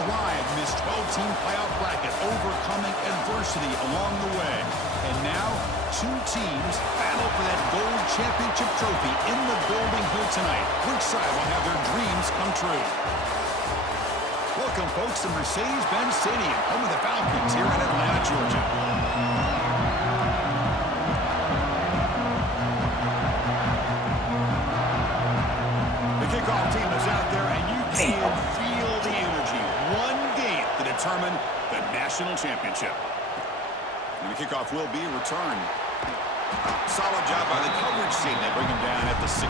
thrive in this 12-team playoff bracket, overcoming adversity along the way. And now, two teams battle for that gold championship trophy in the building here tonight. Which side will have their dreams come true? Welcome, folks, to Mercedes-Benz Stadium, home of the Falcons here in Atlanta, Georgia. The kickoff team is out there, and you can feel the energy. One game to determine the national championship. And the kickoff will be a return. Solid job by the coverage team. They bring him down at the 16.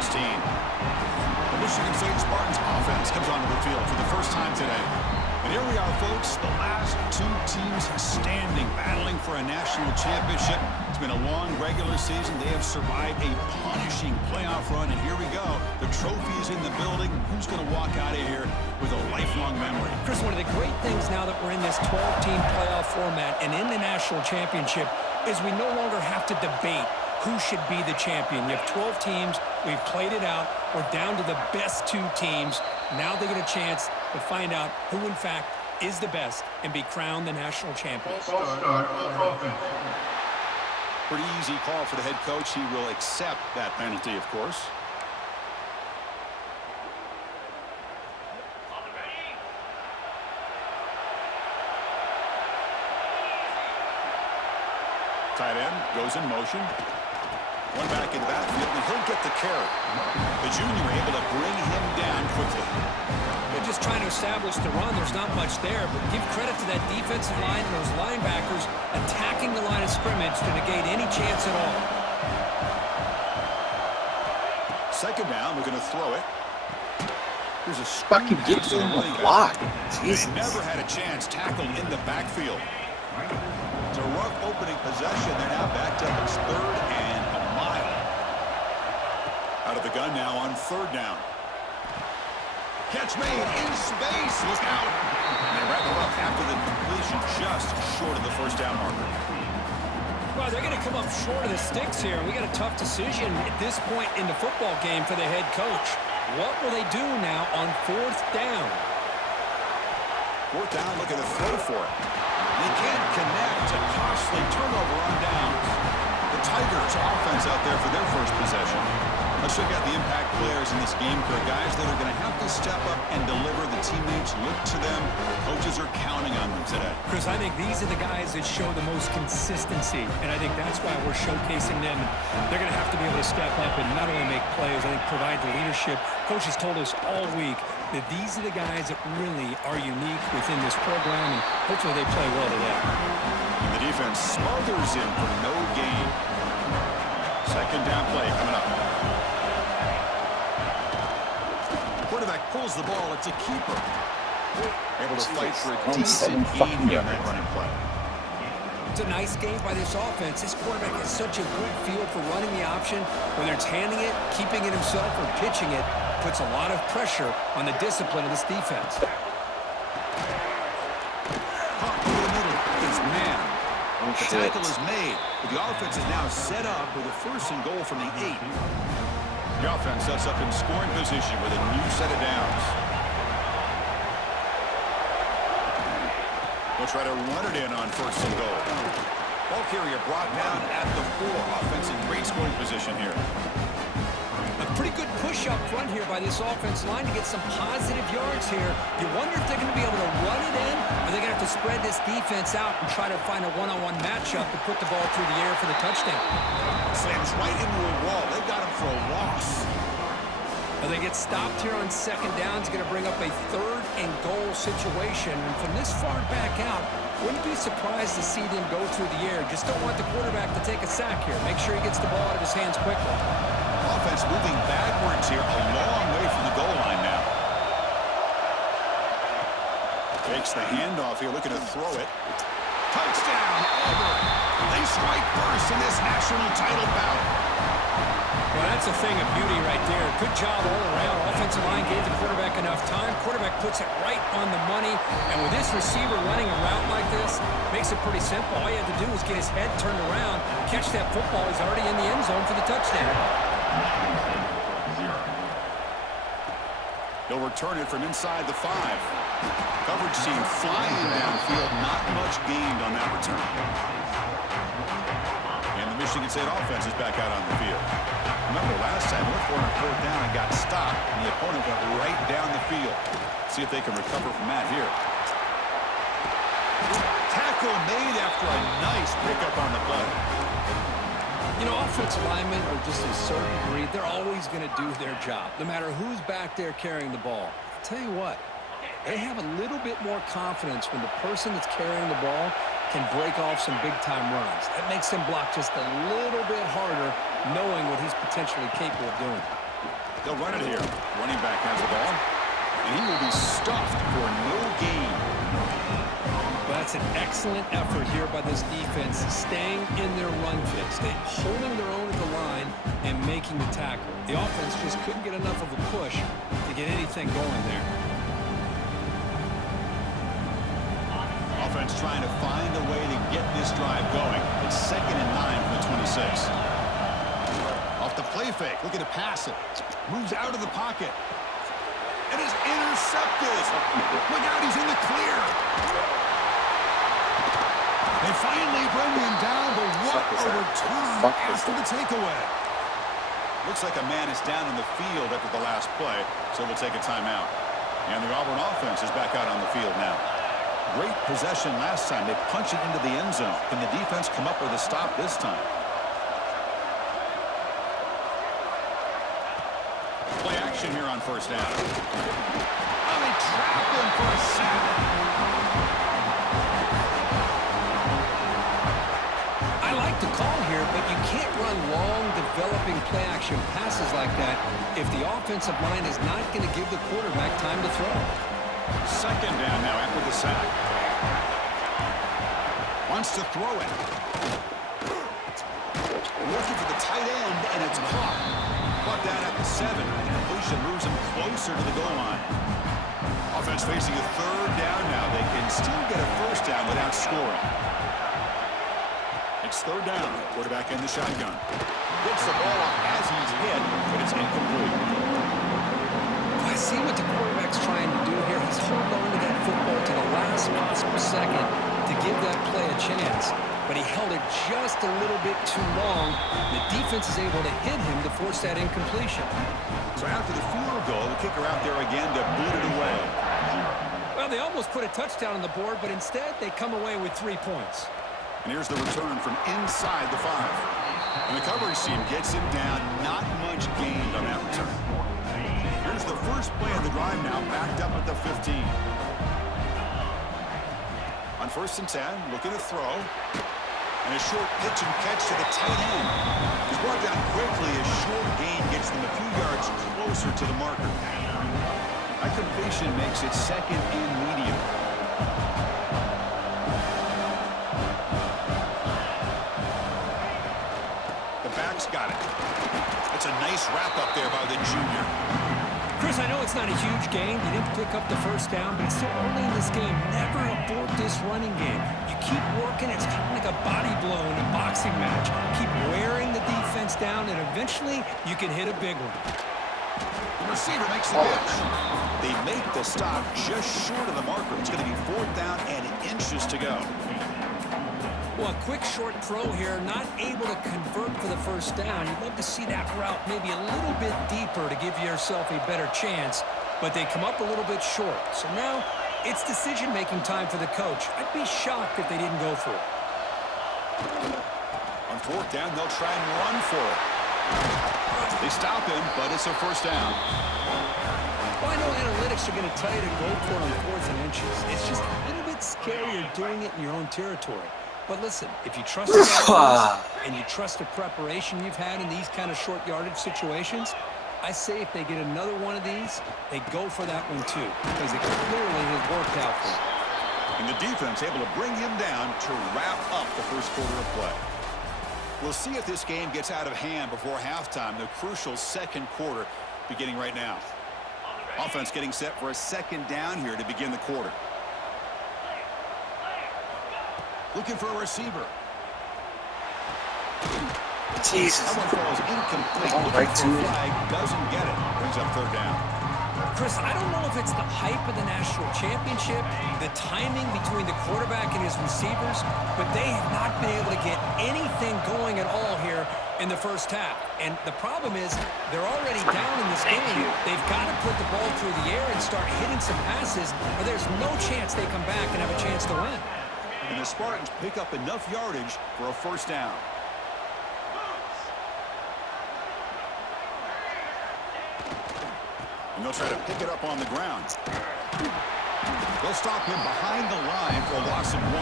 The Michigan State Spartans offense comes onto the field for the first time today. And here we are, folks, the last two teams standing, battling for a national championship. It's been a long regular season. They have survived a punishing playoff run, and here we go. The trophy is in the building. Who's going to walk out of here with a lifelong memory? Chris, one of the great things now that we're in this 12-team playoff format and in the national championship is we no longer have to debate who should be the champion. You have 12 teams. We've played it out. We're down to the best two teams. Now they get a chance to find out who, in fact, is the best and be crowned the national champion. Pretty easy call for the head coach. He will accept that penalty, of course. Tight end goes in motion. One back in the backfield, and he'll get the carry. The junior able to bring him down quickly. They're just trying to establish the run. There's not much there, but give credit to that defensive line and those linebackers attacking the line of scrimmage to negate any chance at all. Second down, we're going to throw it. There's a fucking get to him a block. Jesus. They never had a chance tackled in the backfield. It's a rough opening possession. They're now backed up. It's third and a mile. Out of the gun now on third down. Catch made in space. Look out. And they wrap it up after the completion, just short of the first down marker. Well, they're going to come up short of the sticks here. We got a tough decision at this point in the football game for the head coach. What will they do now on fourth down? Fourth down, looking to throw for it. They can't connect. A costly turnover on downs. The Tigers offense out there for their first possession. Let's check out the impact players in this game for guys that are going to have to step up and deliver. The teammates look to them. Coaches are counting on them today. Chris, I think these are the guys that show the most consistency, and I think that's why we're showcasing them. They're going to have to be able to step up and not only make plays, I think provide the leadership. Coaches told us all week that these are the guys that really are unique within this program, and hopefully they play well today. And the defense smothers him for no gain. Second down play coming up. Quarterback pulls the ball. It's a keeper. Able to fight for a decent gain here on that running play. It's a nice game by this offense. This quarterback has such a good feel for running the option. Whether it's handing it, keeping it himself, or pitching it, puts a lot of pressure on the discipline of this defense. Caught in the middle. It's man. The tackle is made, but the offense is now set up with a first and goal from the 8. The offense sets up in scoring position with a new set of downs. They'll try to run it in on first and goal. Ball carrier brought down at the 4. Offense in great scoring position here. A pretty good push up front here by this offense line to get some positive yards here. You wonder if they're going to be able to run it in, or they're going to have to spread this defense out and try to find a one-on-one matchup to put the ball through the air for the touchdown. Slams right into a wall. They got him for a loss. Well, they get stopped here on second down. It's going to bring up a third and goal situation. And from this far back out, wouldn't be surprised to see them go through the air. Just don't want the quarterback to take a sack here. Make sure he gets the ball out of his hands quickly. Offense moving backwards here, a long way from the goal line now. Takes the handoff here, looking to throw it. Touchdown, Auburn. They strike first in this national title bout. Well, that's a thing of beauty right there. Good job all around. Offensive line gave the quarterback enough time. Quarterback puts it right on the money. And with this receiver running a route like this, makes it pretty simple. All you had to do was get his head turned around, catch that football. He's already in the end zone for the touchdown. He'll return it from inside the 5. Coverage seemed flying downfield. Not much gained on that return. And the Michigan State offense is back out on the field. Remember, last time, looked for a fourth down and got stopped, and the opponent went right down the field. See if they can recover from that here. Tackle made after a nice pickup on the play. You know, offensive linemen are just a certain breed. They're always going to do their job, no matter who's back there carrying the ball. I'll tell you what, they have a little bit more confidence when the person that's carrying the ball can break off some big-time runs. That makes them block just a little bit harder, knowing what he's potentially capable of doing. They'll run it here. Running back has the ball, and he will be stuffed for no gain. Well, that's an excellent effort here by this defense, staying in their run fit, holding their own at the line and making the tackle. The offense just couldn't get enough of a push to get anything going there. Offense trying to find a way to get this drive going. It's 2nd and 9 from the 26. Off the play fake, looking to pass it. Moves out of the pocket. And is intercepted. Look out, he's in the clear. They finally bring him down, but what a return after the takeaway. Looks like a man is down in the field after the last play, so we'll take a timeout. And the Auburn offense is back out on the field now. Great possession last time. They punch it into the end zone. Can the defense come up with a stop this time? Play action here on first down. Oh, they trap him for a sack. I like the call here, but you can't run long, developing play-action passes like that if the offensive line is not going to give the quarterback time to throw. 2nd down now after the sack. Wants to throw it. Looking for the tight end, and it's caught. Caught that at the 7. The completion moves him closer to the goal line. Offense facing a 3rd down now. They can still get a 1st down without scoring. It's 3rd down. Quarterback in the shotgun. Gets the ball off as he's hit, but it's incomplete. I see what the quarterback's trying to do here. He's holding on to that football to the last possible second to give that play a chance. But he held it just a little bit too long. The defense is able to hit him to force that incompletion. So after the field goal, the kicker out there again to boot it away. Well, they almost put a touchdown on the board, but instead they come away with 3 points. And here's the return from inside the 5. And the coverage team gets him down. Not much gained on that return. Here's the first play of the drive now, backed up at the 15. On 1st and 10, looking to throw. And a short pitch and catch to the tight end. He's brought down quickly. A short gain gets them a few yards closer to the marker. That completion makes it 2nd and medium. The back's got it. That's a nice wrap up there by the junior. Chris, I know it's not a huge gain. You didn't pick up the 1st down, but it's still early in this game. Never abort this running game. You keep working. It's kind of like a body blow in a boxing match. Keep wearing the defense down, and eventually you can hit a big one. The receiver makes the catch. They make the stop just short of the marker. It's going to be 4th down and inches to go. Well, a quick short throw here, not able to convert for the 1st down. You'd love to see that route maybe a little bit deeper to give yourself a better chance, but they come up a little bit short. So now it's decision-making time for the coach. I'd be shocked if they didn't go for it. On 4th down, they'll try and run for it. They stop him, but it's a 1st down. Well, I know analytics are going to tell you to go for it on 4th and inches. It's just a little bit scarier doing it in your own territory. But listen, if you trust the offense and you trust the preparation you've had in these kind of short yardage situations, I say if they get another one of these, they go for that one too, because it clearly has worked out for them. And the defense able to bring him down to wrap up the 1st quarter of play. We'll see if this game gets out of hand before halftime, the crucial 2nd quarter beginning right now. Offense getting set for a 2nd down here to begin the quarter. Looking for a receiver. Jesus. That one falls incomplete. Oh, Looking right for to a it. flag, doesn't get it. Brings up 3rd down. Chris, I don't know if it's the hype of the national championship, the timing between the quarterback and his receivers, but they have not been able to get anything going at all here in the first half. And the problem is they're already down in this game. They've got to put the ball through the air and start hitting some passes, or there's no chance they come back and have a chance to win. And the Spartans pick up enough yardage for a first down. And they'll try to pick it up on the ground. They'll stop him behind the line for a loss of 1.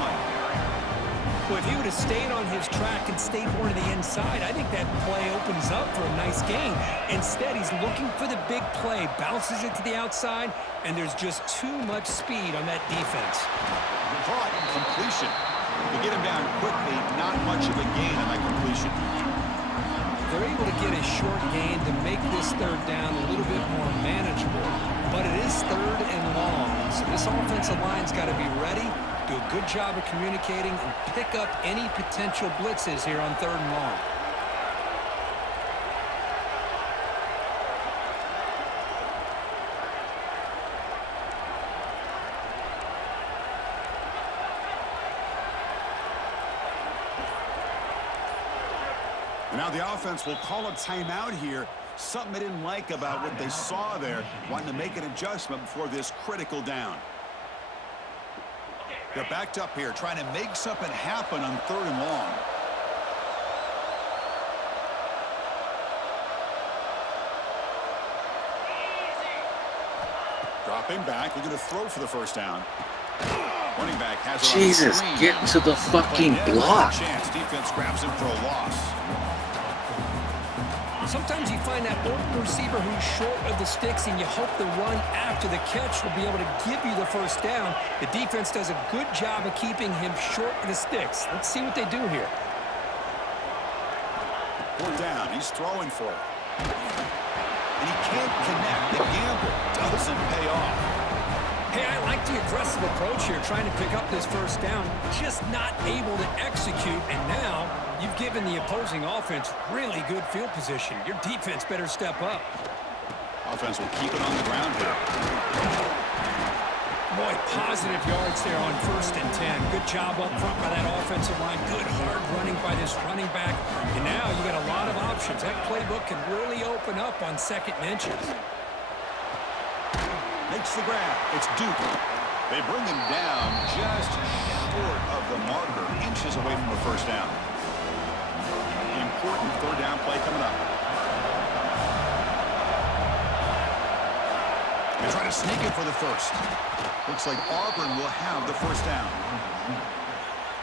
Well, if he would have stayed on his track and stayed more to the inside, I think that play opens up for a nice gain. Instead, he's looking for the big play, bounces it to the outside, and there's just too much speed on that defense. Caught completion. To get him down quickly, not much of a gain on that completion. They're able to get a short gain to make this third down a little bit more manageable. But it is third and long, so this offensive line's got to be ready, do a good job of communicating, and pick up any potential blitzes here on third and long. Now the offense will call a timeout here. Something they didn't like about what they saw there. Wanting to make an adjustment before this critical down. They're backed up here, trying to make something happen on third and long. Dropping back, looking to throw for the first down. Running back has it. Jesus, get to the fucking block. Chance. Defense grabs him for a loss. Sometimes you find that open receiver who's short of the sticks, and you hope the run after the catch will be able to give you the first down. The defense does a good job of keeping him short of the sticks. Let's see what they do here. 4 down. He's throwing for it. And he can't connect. The gamble doesn't pay off. Hey, I like the aggressive approach here, trying to pick up this first down, just not able to execute, and now you've given the opposing offense really good field position. Your defense better step up. Offense will keep it on the ground here. Boy, positive yards there on 1st and 10. Good job up front by that offensive line. Good hard running by this running back. And now you got a lot of options. That playbook can really open up on 2nd and inches. Makes the grab. It's Duke. They bring him down just short of the marker, inches away from the first down. Important third down play coming up. They try to sneak it for the first. Looks like Auburn will have the first down.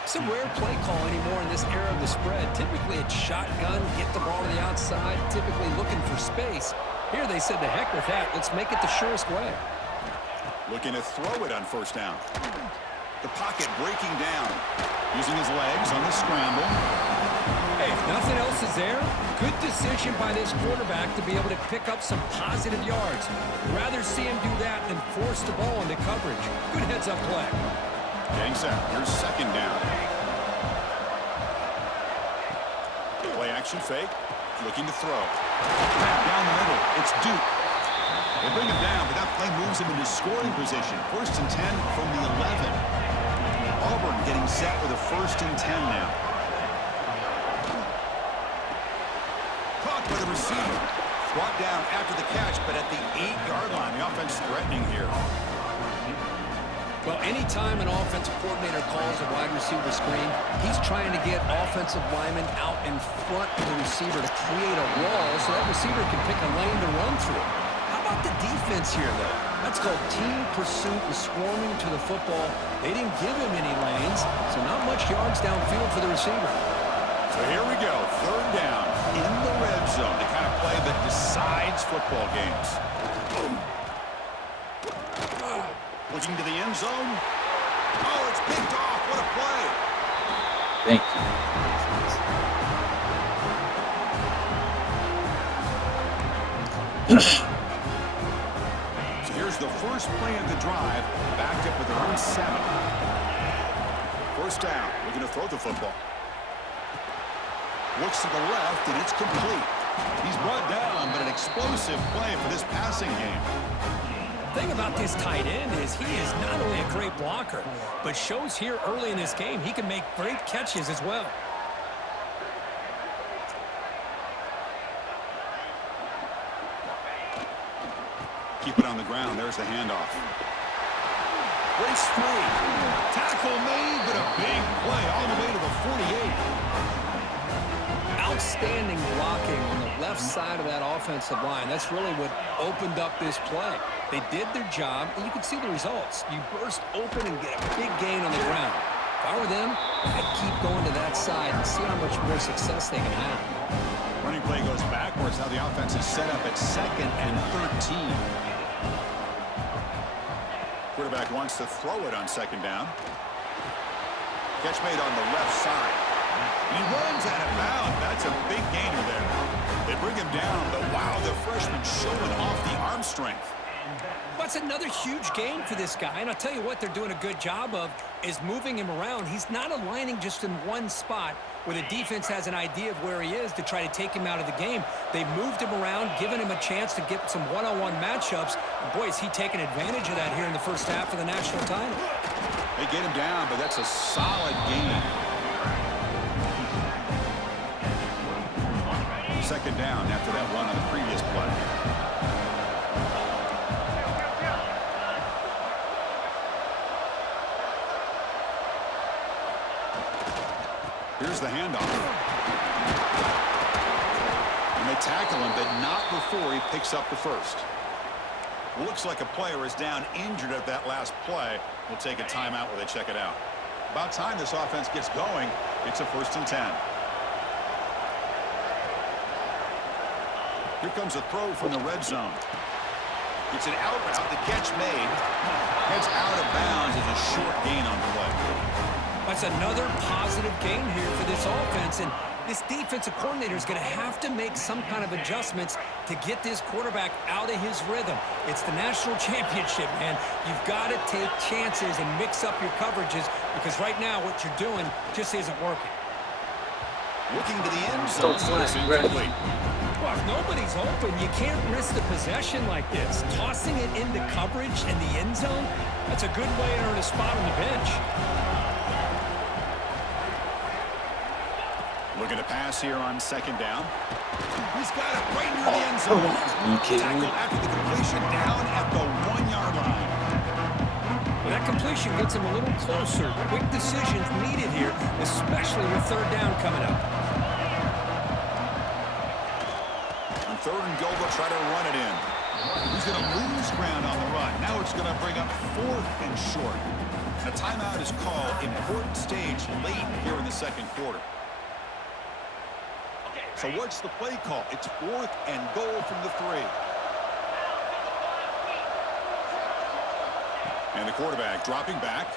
It's a rare play call anymore in this era of the spread. Typically it's shotgun, get the ball to the outside, typically looking for space. Here they said, the heck with that. Let's make it the surest way. Looking to throw it on first down. The pocket breaking down. Using his legs on the scramble. Hey, if nothing else is there, good decision by this quarterback to be able to pick up some positive yards. Rather see him do that than force the ball into coverage. Good heads-up play. Getting set. Here's 2nd down. Play action fake. Looking to throw. Down the middle. It's Duke. They bring him down, but that play moves him into scoring position. 1st and 10 from the 11. Auburn getting set with a 1st and 10 now. Caught by the receiver. Brought down after the catch, but at the 8-yard line. The offense threatening here. Well, anytime an offensive coordinator calls a wide receiver screen, he's trying to get offensive linemen out in front of the receiver to create a wall so that receiver can pick a lane to run through. How about the defense here, though? That's called team pursuit and swarming to the football. They didn't give him any lanes, so not much yards downfield for the receiver. So here we go, 3rd down in the red zone, the kind of play that decides football games. Looking to the end zone. Oh, it's picked off. What a play. Thank you. So here's the first play of the drive, backed up with their own 7. 1st down. Looking to throw the football. Looks to the left, and it's complete. He's brought down, but an explosive play for this passing game. The thing about this tight end is he is not only a great blocker, but shows here early in this game he can make great catches as well. Keep it on the ground. There's the handoff. Race free. Tackle made, but a big play all the way to the 48. Outstanding blocking on the left side of that offensive line. That's really what opened up this play. They did their job, and you can see the results. You burst open and get a big gain on the ground. If I were them, I'd keep going to that side and see how much more success they can have. Running play goes backwards. Now the offense is set up at 2nd and 13. Quarterback wants to throw it on 2nd down. Catch made on the left side. He runs out of bounds. That's a big gainer there. They bring him down, but wow, the freshman showing off the arm strength. That's another huge gain for this guy, and I'll tell you what they're doing a good job of is moving him around. He's not aligning just in one spot where the defense has an idea of where he is to try to take him out of the game. They've moved him around, given him a chance to get some one-on-one matchups. And boy, is he taking advantage of that here in the first half of the national title. They get him down, but that's a solid gain. 2nd down after that run on the previous play. Here's the handoff. And they tackle him, but not before he picks up the first. Looks like a player is down injured at that last play. We'll take a timeout while they check it out. About time this offense gets going. It's a 1st and 10. Here comes a throw from the red zone. It's an out route. The catch made. Heads out of bounds as a short gain on the play. That's another positive gain here for this offense, and this defensive coordinator is going to have to make some kind of adjustments to get this quarterback out of his rhythm. It's the national championship, man. You've got to take chances and mix up your coverages because right now what you're doing just isn't working. Looking to the end zone. Incomplete. Well, if nobody's open, you can't risk the possession like this. Tossing it into coverage in the end zone, that's a good way to earn a spot on the bench. Looking to pass here on 2nd down. He's got it right near the end zone. Tackle after the completion down at the 1-yard line. Well, that completion gets him a little closer. Quick decisions needed here, especially with 3rd down coming up. On 3rd and goal, they'll try to run it in. He's going to lose ground on the run. Now it's going to bring up 4th and short. And a timeout is called. Important stage late here in the 2nd quarter. So what's the play call? It's 4th and goal from the 3. And the quarterback dropping back.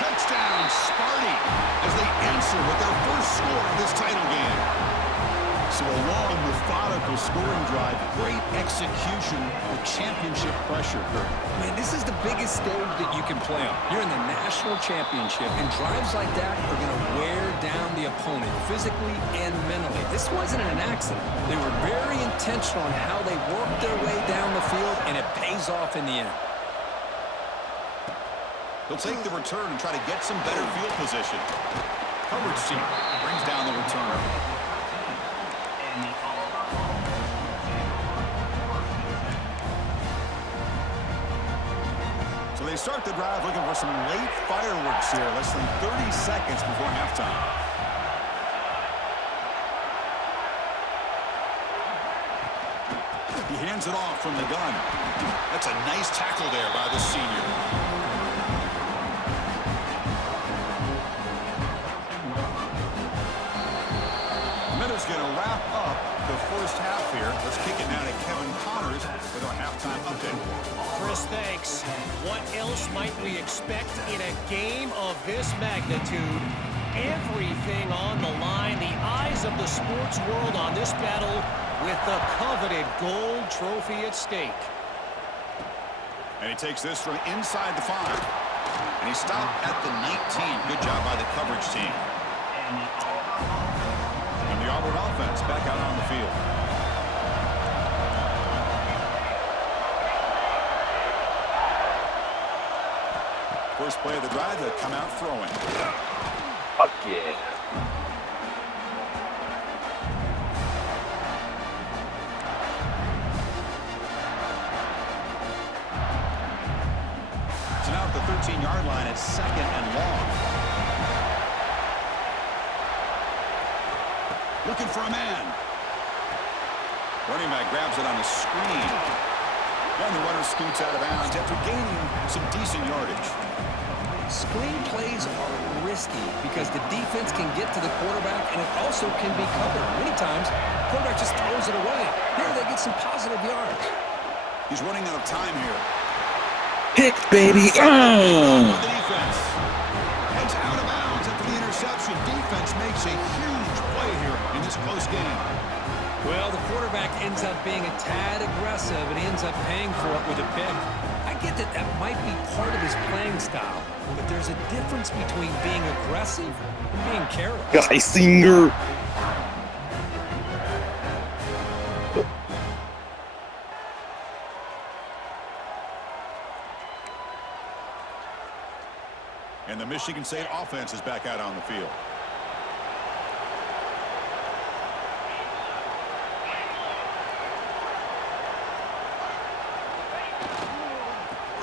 Touchdown, Sparty, as they answer with their first score of this title game. So a long, methodical scoring drive. Great execution with championship pressure. Man, this is the biggest stage that you can play on. You're in the national championship, and drives like that are going to wear down the opponent physically and mentally. This wasn't an accident. They were very intentional on how they worked their way down the field, and it pays off in the end. They'll take the return and try to get some better field position. Coverage team brings down the return. So they start the drive looking for some late fireworks here. Less than 30 seconds before halftime. He hands it off from the gun. That's a nice tackle there by the senior. Is going to wrap up the first half here. Let's kick it now to Kevin Connors with our halftime update. Chris, thanks. What else might we expect in a game of this magnitude? Everything on the line. The eyes of the sports world on this battle with the coveted gold trophy at stake. And he takes this from inside the 5. And he stopped at the 19. Good job by the coverage team. The Auburn offense back out on the field. First play of the drive, they come out throwing. Fuck yeah. So now at the 13-yard line, it's 2nd and long. Looking for a man. Running back grabs it on a screen. And the runner scoots out of bounds after gaining some decent yardage. Screen plays are risky because the defense can get to the quarterback, and it also can be covered. Many times, the quarterback just throws it away. Here, they get some positive yards. He's running out of time here. Pick, baby. The defense heads out of bounds after the interception. Defense makes a huge play here in this close game. Well, the quarterback ends up being a tad aggressive, and he ends up paying for it with a pick. I get that that might be part of his playing style, but there's a difference between being aggressive and being careless. Guy Singer. And the Michigan State offense is back out on the field.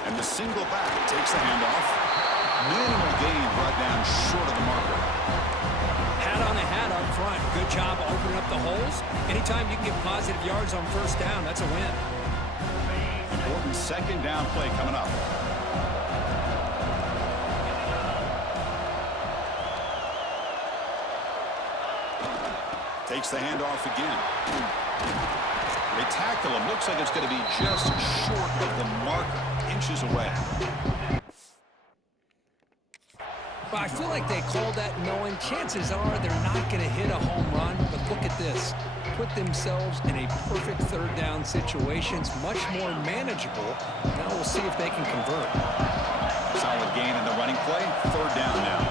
And the single back takes the handoff. Minimal gain brought down short of the marker. Hat on a hat up front. Good job opening up the holes. Anytime you can get positive yards on first down, that's a win. Important 2nd down play coming up. Takes the handoff again. They tackle him. Looks like it's going to be just short of the marker. Inches away. But I feel like they called that knowing chances are they're not going to hit a home run. But look at this. Put themselves in a perfect 3rd down situation. It's much more manageable. Now we'll see if they can convert. Solid gain in the running play. 3rd down now.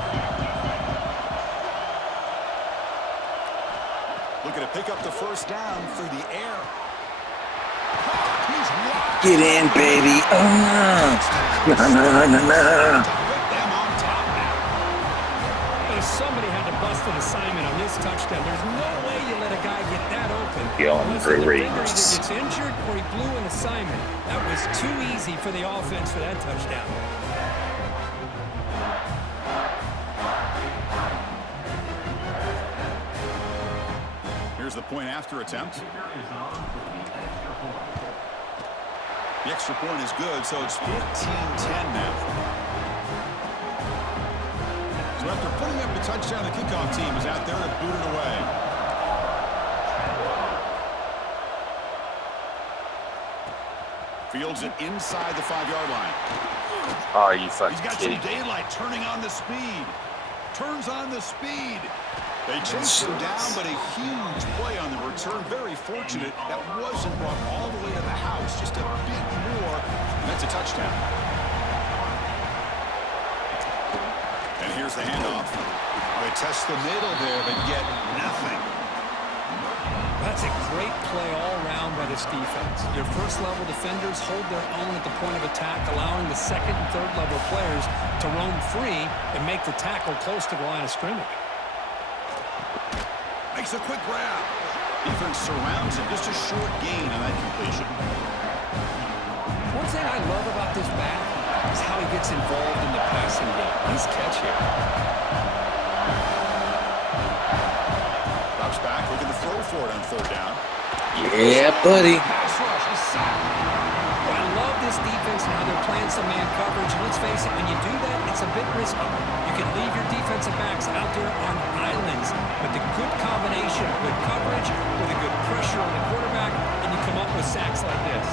Looking to pick up the first down through the air. He's wide. Get in, baby. Nah. Put them on top now. Somebody had to bust an assignment on this touchdown. There's no way you let a guy get that open. Young Unless the defender either Reeves. gets injured or he blew an assignment. That was too easy for the offense for that touchdown. Here's the point after attempt. The extra point is good, so it's 15-10 now. So after putting up the touchdown, the kickoff team is out there to boot it away. Fields it inside the 5-yard line. Oh, you fucking He's got kidding some me. daylight turning on the speed. Turns on the speed. They chased him down, but a huge play on the return. Very fortunate that wasn't brought all the way to the house. Just a bit more, and that's a touchdown. And here's the handoff. They test the middle there, but get nothing. That's a great play all around by this defense. Your first-level defenders hold their own at the point of attack, allowing the second and third-level players to roam free and make the tackle close to the line of scrimmage. Makes a quick grab. Defense surrounds him. Just a short gain on that completion. One thing I love about this back is how he gets involved in the passing game. Nice catch here. Drops back, looking to throw for it on 3rd down. Yeah, buddy. Pass rush is sacked. I love this defense and how they're playing some man coverage. And let's face it, when you do that, it's a bit risky. You can leave your defensive backs out there on islands, but the good combination of good coverage with a good pressure on the quarterback, and you come up with sacks like this.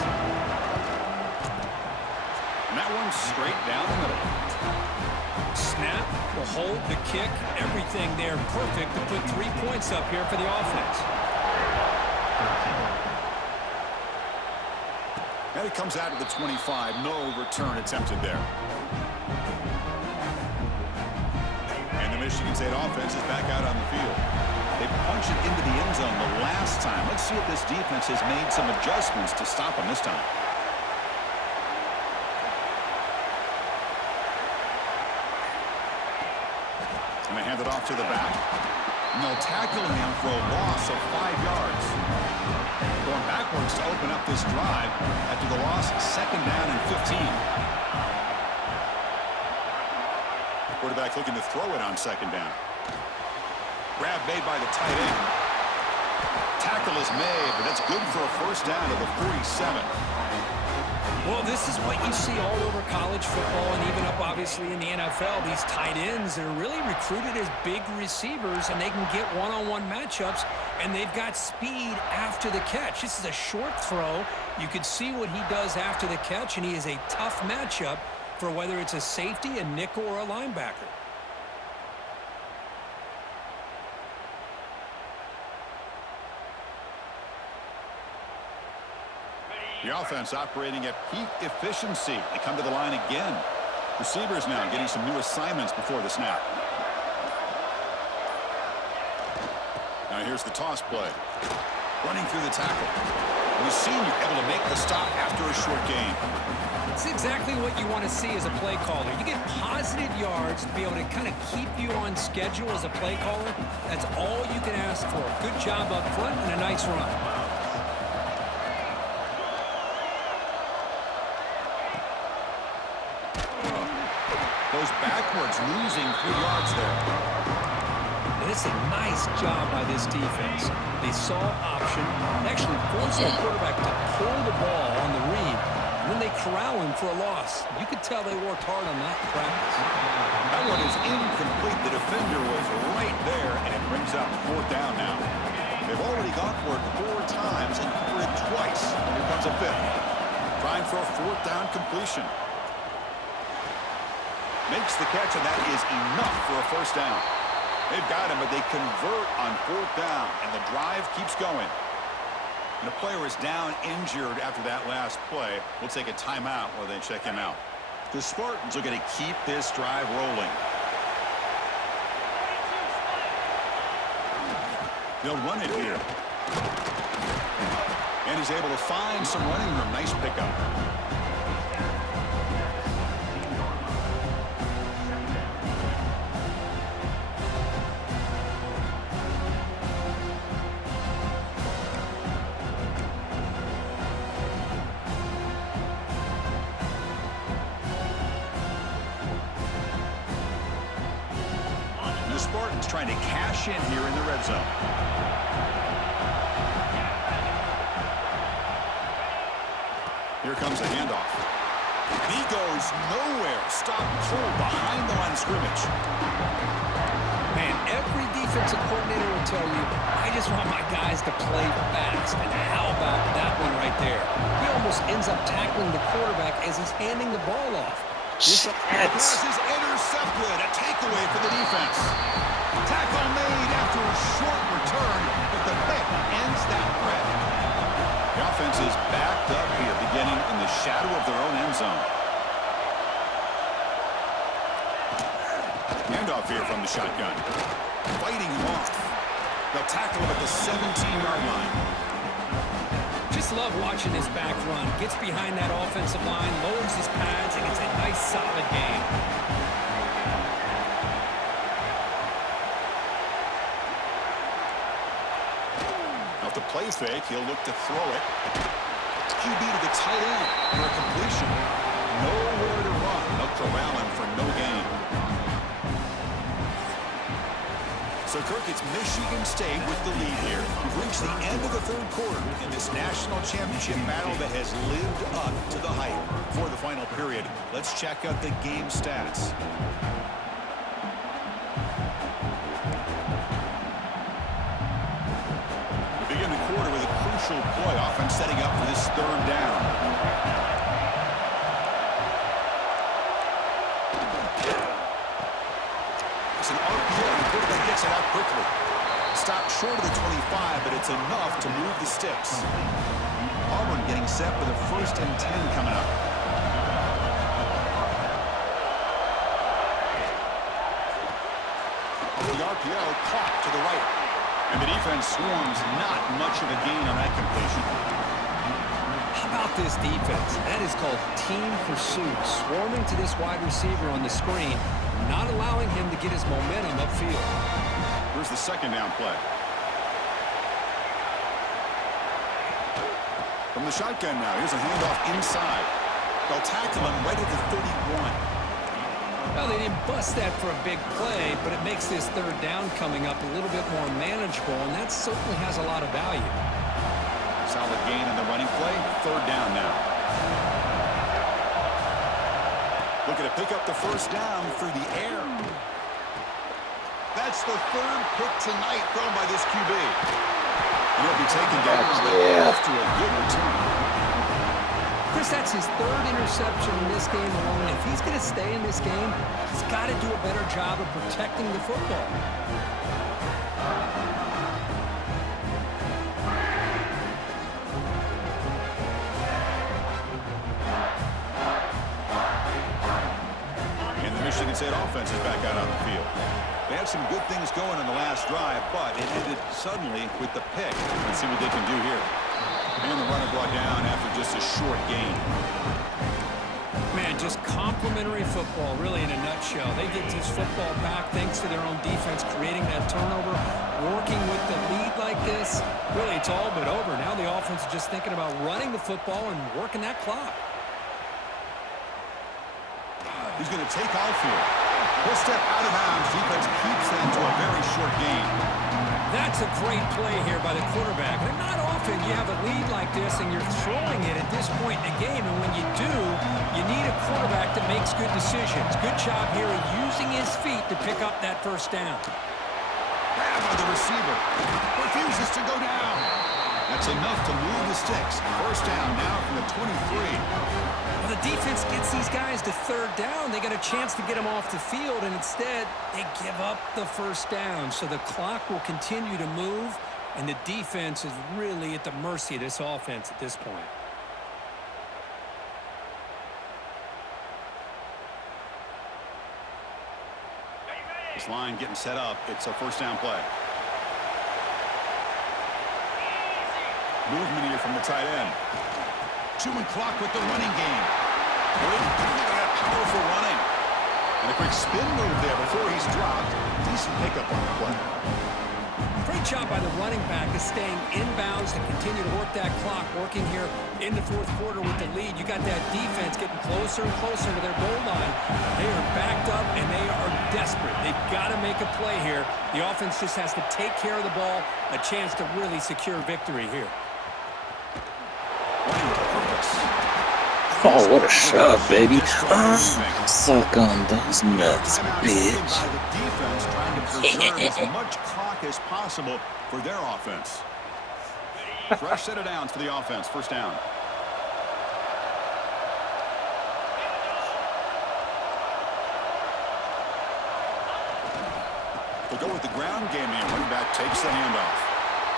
And that one's straight down the middle. Snap, the hold, the kick, everything there perfect to put 3 points up here for the offense. And it comes out of the 25. No return attempted there. And the Michigan State offense is back out on the field. They punched it into the end zone the last time. Let's see if this defense has made some adjustments to stop them this time. And they hand it off to the back. And they'll tackle him for a loss of 5 yards. Going backwards to open up this drive after the loss, 2nd down and 15. Quarterback looking to throw it on 2nd down. Grab made by the tight end. Tackle is made, but that's good for a 1st down to the 47. Well, this is what you see all over college football and even up, obviously, in the NFL. These tight ends that are really recruited as big receivers, and they can get one-on-one matchups, and they've got speed after the catch. This is a short throw. You can see what he does after the catch, and he is a tough matchup for whether it's a safety, a nickel, or a linebacker. The offense operating at peak efficiency. They come to the line again. Receivers now getting some new assignments before the snap. Now here's the toss play. Running through the tackle. And the senior able to make the stop after a short gain. It's exactly what you want to see as a play caller. You get positive yards to be able to kind of keep you on schedule as a play caller. That's all you can ask for. Good job up front and a nice run. Goes backwards, losing 3 yards there. And it's a nice job by this defense. They saw option, actually forced the quarterback to pull the ball on the read, and then they corral him for a loss. You could tell they worked hard on that in practice. That one is incomplete. The defender was right there, and it brings up 4th down now. They've already gone for it 4 times and covered it twice. Here comes a 5th. Trying for a 4th down completion. Makes the catch, and that is enough for a 1st down. They've got him, but they convert on 4th down, and the drive keeps going. And a player is down injured after that last play. We'll take a timeout while they check him out. The Spartans are going to keep this drive rolling. They'll run it here. And he's able to find some running room. Nice pickup. Spartans trying to cash in here in the red zone. Here comes a handoff. He goes nowhere. Stop cold behind the line of scrimmage. Man, every defensive coordinator will tell you, I just want my guys to play fast. And how about that one right there? He almost ends up tackling the quarterback as he's handing the ball off. This pass is intercepted. A takeaway for the defense. Tackle made after a short return, but the pick ends that threat. The offense is backed up here, beginning in the shadow of their own end zone. Handoff here from the shotgun. Fighting him off. They'll tackle him at the 17-yard line. Just love watching his back run. Gets behind that offensive line, lowers his pads, and it's a nice, solid game. Off the play fake, he'll look to throw it. QB to the tight end for a completion. Nowhere to run. They'll corral him for no gain. So, Kirk, it's Michigan State with the lead here. We've reached the end of the 3rd quarter in this national championship battle that has lived up to the hype. For the final period, let's check out the game stats. We begin the quarter with a crucial play, offense setting up for this 3rd down. It's an RPO. The quarterback gets it out quickly. Stopped short of the 25, but it's enough to move the sticks. Auburn getting set for the 1st and 10 coming up. The RPO caught to the right. And the defense swarms not much of a gain on that completion. How about this defense? That is called team pursuit. Swarming to this wide receiver on the screen, not allowing him to get his momentum upfield. Here's the second down play. From the shotgun now, here's a handoff inside. They'll tackle him right at the 31. Well, they didn't bust that for a big play, but it makes this third down coming up a little bit more manageable, and that certainly has a lot of value. Solid gain on the running play. Third down now. Looking to pick up the first down through the air. That's the third pick tonight thrown by this QB. And he'll be taken down off to a good return. Chris, that's his third interception in this game alone. If he's going to stay in this game, he's got to do a better job of protecting the football. And the Michigan State offense is back out on the field. They had some good things going on the last drive, but it ended suddenly with the pick. Let's see what they can do here. And the runner brought down after just a short gain. Man, just complimentary football, really, in a nutshell. They get this football back thanks to their own defense, creating that turnover, working with the lead like this. Really, it's all but over. Now the offense is just thinking about running the football and working that clock. He's going to take off here. He'll step out of bounds. Defense keeps that to a very short gain. That's a great play here by the quarterback. And not often you have a lead like this and you're throwing it at this point in the game. And when you do, you need a quarterback that makes good decisions. Good job here of using his feet to pick up that first down. Grab by the receiver. Refuses to go down. That's enough to move the sticks. First down now from the 23. Well, the defense gets these guys to third down. They got a chance to get them off the field, and instead they give up the first down. So the clock will continue to move, and the defense is really at the mercy of this offense at this point. This line getting set up. It's a first down play. Movement here from the tight end. Chewing clock with the running game. Look at that powerful running. And a quick spin move there before he's dropped. Decent pickup on the play. Great job by the running back is staying inbounds to continue to work that clock, working here in the fourth quarter with the lead. You got that defense getting closer and closer to their goal line. They are backed up, and they are desperate. They've got to make a play here. The offense just has to take care of the ball, a chance to really secure victory here. Oh, what a shot, baby. Suck on those nuts, bitch. As much clock as possible for their offense. Fresh set of downs for the offense. First down. They'll go with the ground game here. Running back takes the handoff.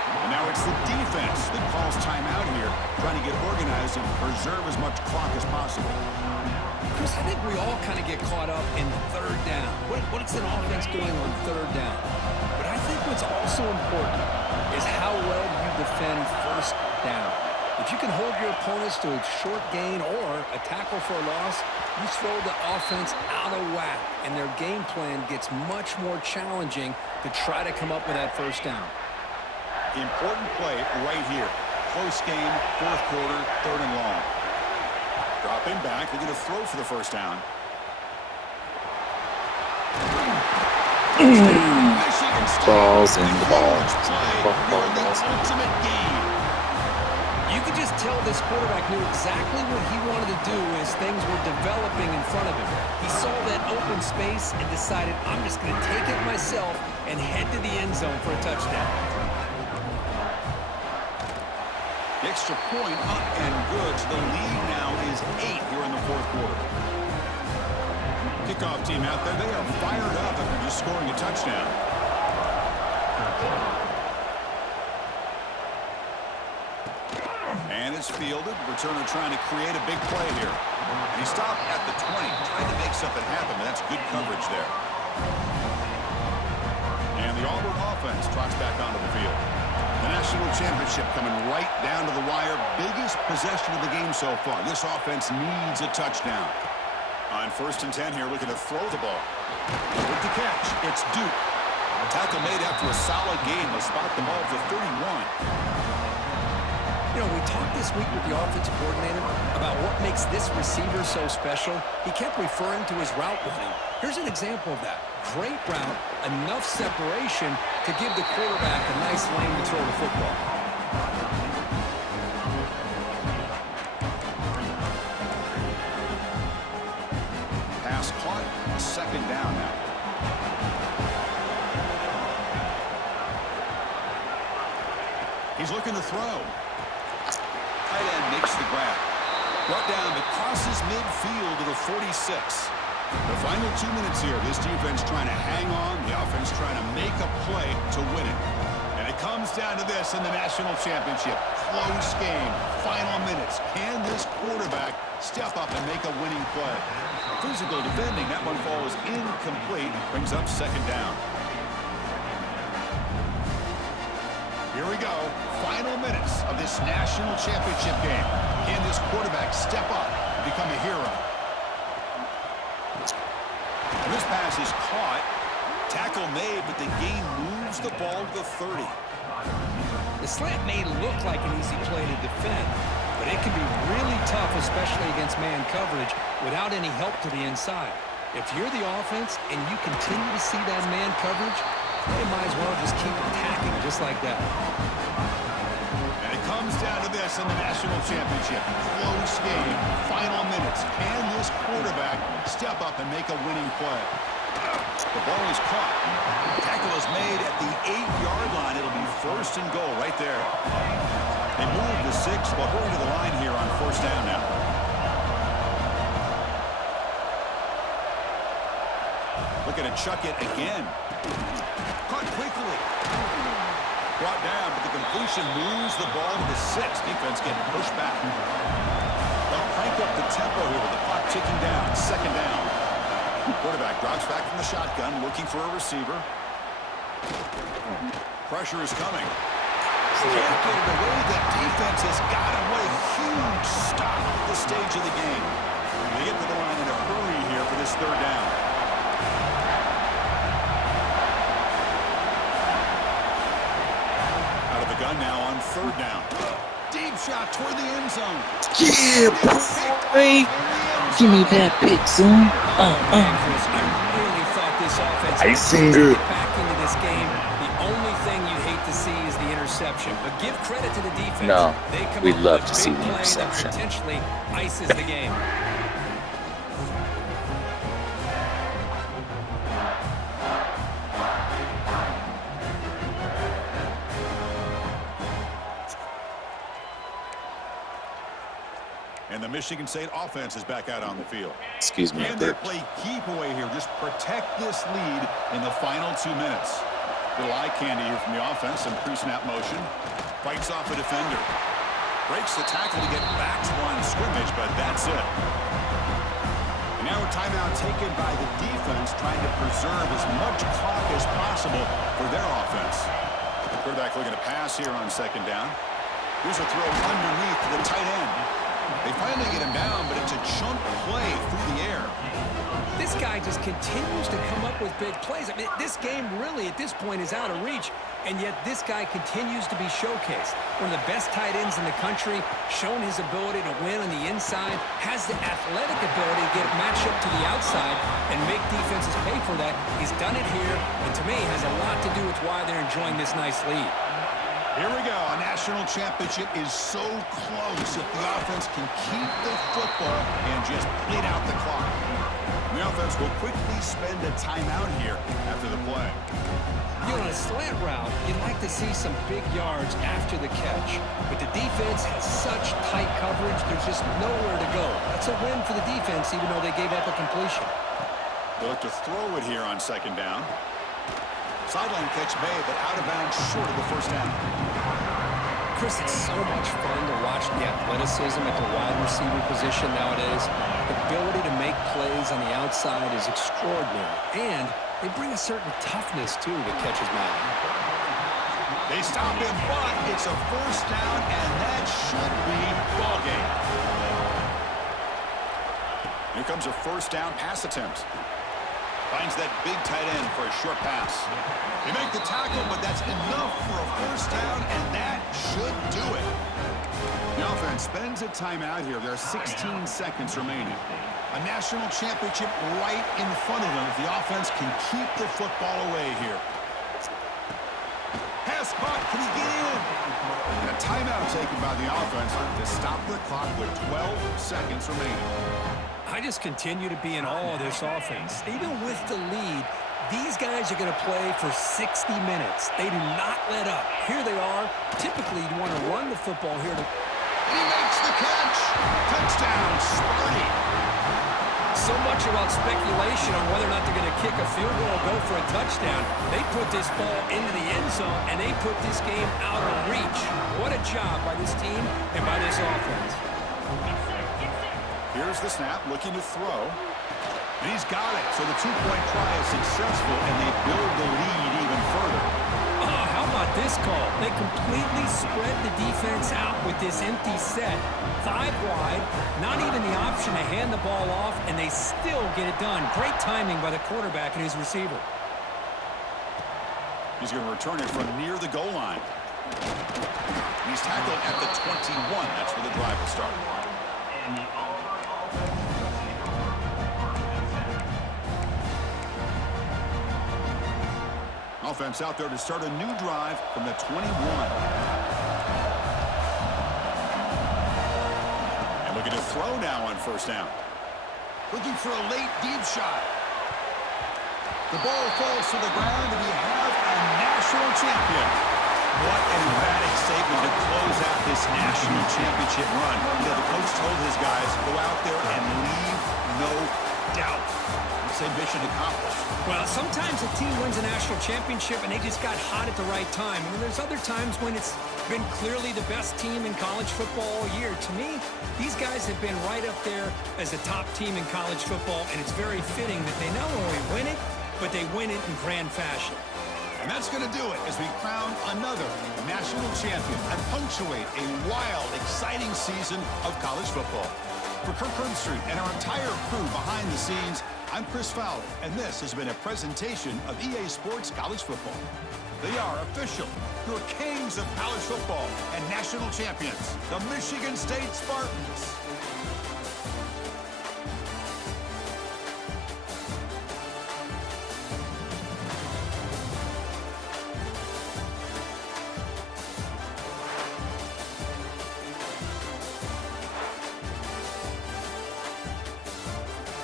And now it's the defense that calls timeout here, trying to get organized and preserve as much clock as possible. Chris, I think we all kind of get caught up in third down. What's an offense doing on third down? But I think what's also important is how well you defend first down. If you can hold your opponents to a short gain or a tackle for a loss, you throw the offense out of whack, and their game plan gets much more challenging to try to come up with that first down. Important play right here. Close game, fourth quarter, third and long. Dropping back, they're going to throw for the first down. Balls in the balls. Ultimate game. You could just tell this quarterback knew exactly what he wanted to do as things were developing in front of him. He saw that open space and decided, I'm just going to take it myself and head to the end zone for a touchdown. The extra point up and good. So the lead now is 8 here in the fourth quarter. Kickoff team out there. They are fired up after just scoring a touchdown. And it's fielded. Returner trying to create a big play here. And he stopped at the 20, trying to make something happen, but that's good coverage there. And the Auburn offense trots back onto the field. The national championship coming right down to the wire. Biggest possession of the game so far. This offense needs a touchdown. On 1st and 10 here, looking to throw the ball. With the catch, it's Duke. Tackle made after a solid game. They'll spot the ball for 31. You know, we talked this week with the offensive coordinator about what makes this receiver so special. He kept referring to his route running. Here's an example of that. Great route, enough separation to give the quarterback a nice lane to throw the football. Pass caught, 2nd down now. He's looking to throw. Tight end makes the grab. Brought down, but crosses midfield to the 46. The final 2 minutes here. This defense trying to hang on. The offense trying to make a play to win it. And it comes down to this in the national championship. Close game. Final minutes. Can this quarterback step up and make a winning play? Physical defending. That one falls incomplete. Brings up 2nd down. Here we go. Final minutes of this national championship game. Can this quarterback step up and become a hero? And this pass is caught. Tackle made, but the game moves the ball to the 30. The slant may look like an easy play to defend, but it can be really tough, especially against man coverage, without any help to the inside. If you're the offense and you continue to see that man coverage, they might as well just keep attacking just like that. And it comes down to this in the national championship. Close game, final minutes. Can this quarterback step up and make a winning play? The ball is caught. Tackle is made at the 8-yard line. It'll be 1st and goal right there. They move the 6, but hurry to the line here on 1st down now. Looking to chuck it again. Caught quickly. Brought down, but the completion moves the ball to the 6. Defense getting pushed back. They'll crank up the tempo here with the clock ticking down. 2nd down. Quarterback drops back from the shotgun, looking for a receiver. Pressure is coming. Can't get it away. The defense has got away. Huge stop at this stage of the game. They get to the line in a hurry here for this 3rd down. Out of the gun now on 3rd down. Deep shot toward the end zone. Yeah, boy. Give me that big zone. Chris, I really thought this offense I had see to it. get back into this game. The only thing you hate to see is the interception. But give credit to the defense. No, They come we'd up love with a to see big the play that interception. potentially ices the game. And the Michigan State offense is back out on the field. Excuse me, And they Bert. play keep away here. Just protect this lead in the final 2 minutes. Little eye candy here from the offense. Some pre-snap motion. Fights off a defender. Breaks the tackle to get back to the line of scrimmage, but that's it. And now a timeout taken by the defense, trying to preserve as much clock as possible for their offense. Quarterback looking to pass here on 2nd down. Here's a throw underneath to the tight end. They finally get him down, but it's a chunk play through the air. This guy just continues to come up with big plays. I mean, this game really, at this point, is out of reach, and yet this guy continues to be showcased. One of the best tight ends in the country, shown his ability to win on the inside, has the athletic ability to get matched up to the outside and make defenses pay for that. He's done it here, and to me, has a lot to do with why they're enjoying this nice lead. Here we go. A national championship is so close if the offense can keep the football and just bleed out the clock. The offense will quickly spend a timeout here after the play. You know, on a slant route, you'd like to see some big yards after the catch. But the defense has such tight coverage, there's just nowhere to go. That's a win for the defense, even though they gave up a completion. They'll look to throw it here on 2nd down. Sideline catch made, but out of bounds short of the 1st down. Chris, it's so much fun to watch the athleticism at the wide receiver position nowadays. The ability to make plays on the outside is extraordinary. And they bring a certain toughness, too, that catches my eye. They stop him, but it's a first down, and that should be ball game. Here comes a first down pass attempt. Finds that big tight end for a short pass. They make the tackle, but that's enough for a first down, and that should do it. The offense spends a timeout here. There are 16 seconds remaining. A national championship right in front of them if the offense can keep the football away here. Pass caught. Can he get in? And a timeout taken by the offense to stop the clock with 12 seconds remaining. I just continue to be in awe of this offense. Even with the lead, these guys are going to play for 60 minutes. They do not let up. Here they are. Typically, you want to run the football here. He makes the catch. Touchdown, Sparty. So much about speculation on whether or not they're going to kick a field goal or go for a touchdown. They put this ball into the end zone, and they put this game out of reach. What a job by this team and by this offense. Here's the snap, looking to throw. And he's got it. So the two-point try is successful, and they build the lead even further. Oh, how about this call? They completely spread the defense out with this empty set. 5 wide, not even the option to hand the ball off, and they still get it done. Great timing by the quarterback and his receiver. He's going to return it from near the goal line. He's tackled at the 21. That's where the drive will start. Offense out there to start a new drive from the 21. And looking to throw now on first down. Looking for a late deep shot. The ball falls to the ground, and we have a national champion. What an emphatic statement to close out this national championship run. You know, the coach told his guys, go out there and leave no doubt. Same mission accomplished. Well, sometimes a team wins a national championship and they just got hot at the right time. And there's other times when it's been clearly the best team in college football all year. To me, these guys have been right up there as a top team in college football, and it's very fitting that they not only win it, but they win it in grand fashion. And that's going to do it as we crown another national champion and punctuate a wild, exciting season of college football. For Kirk Herbstreit and our entire crew behind the scenes, I'm Chris Fowler, and this has been a presentation of EA Sports College Football. They are official, your kings of college football and national champions, the Michigan State Spartans.